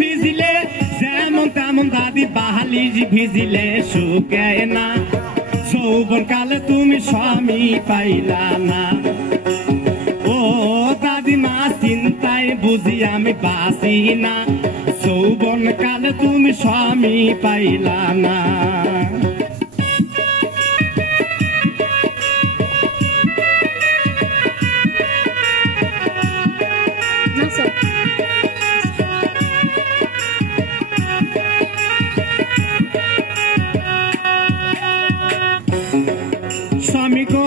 ভিজিলে যেমন তেমন দাদি বাহালি ভিজিলে শুকায় না যৌবন কালে তুমি স্বামী পাইলা না ও দাদিমা চিন্তায় বুঝি আমি বাঁচি না যৌবন কালে তুমি স্বামী পাইলা না স্বামী গো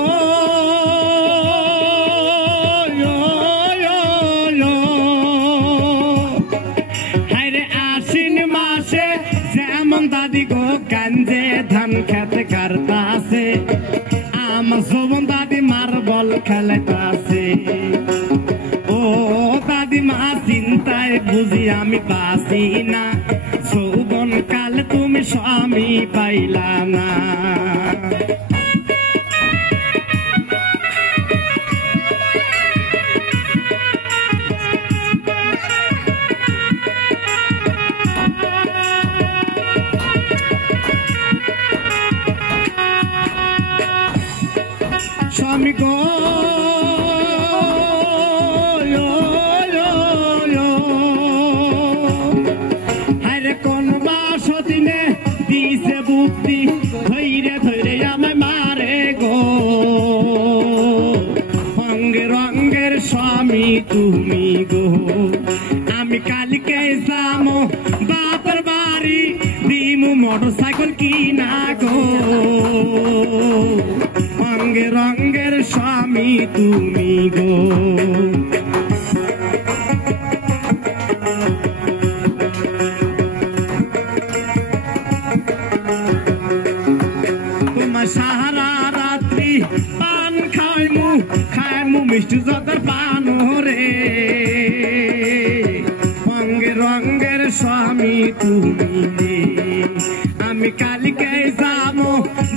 হায়রে আশ্বিন মাসে যেমন দাদি গো গাঞ্জে ধান খেতে কাটতাছে আমার যৌবন দাদি মার্বল খেলাইতাছে ও দাদিমা চিন্তায় বুঝি আমি বাঁচি না যৌবন কাল তুমি স্বামী পাইলা না স্বামী গো হায়রে কোন বাস দিনে দিছে বুদ্ধি ধৈরে ধৈরে আমায় মারে গো রঙে রঙের স্বামী তুমি গো আমি কালকে যাবো বাপের বাড়ি দিমু মোটরসাইকেল কিনা গো রঙে রঙের স্বামী তুমি গো তোমার সারা রাত্রি পান খাইমু মিষ্টি যতের পান রে রঙে রঙের স্বামী তুমি রে আমি কালকে যাবো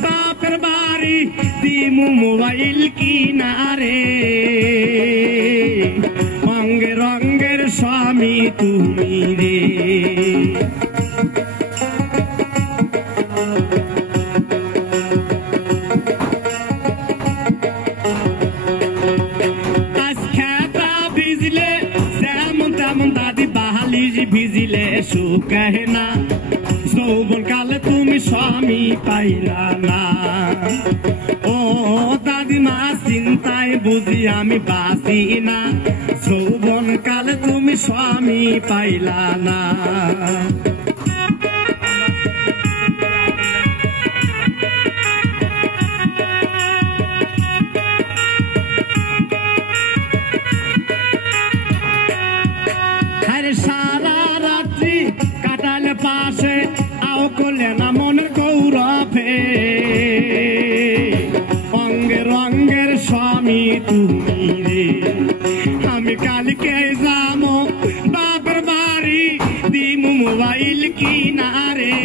বাপের বাড়ি দিমু মোবাইল কিনারে রঙে রঙের স্বামী তুমি রে ভিজিলে যেমন তেমন দাদি বাহালি ভিজিলে শুকায় না যৌবন কালে তুমি স্বামী পাইলা না ও দাদিমা চিন্তায় বুঝি আমি বাঁচি না যৌবন কালে তুমি স্বামী পাইলা না সারা রাত্রি কাটালে পাশে আও করলে না মনের গৌরবে রঙে রঙের স্বামী তুমি রে আমি কালকে যাবো বাপের বাড়ি দিমু মোবাইল কিনারে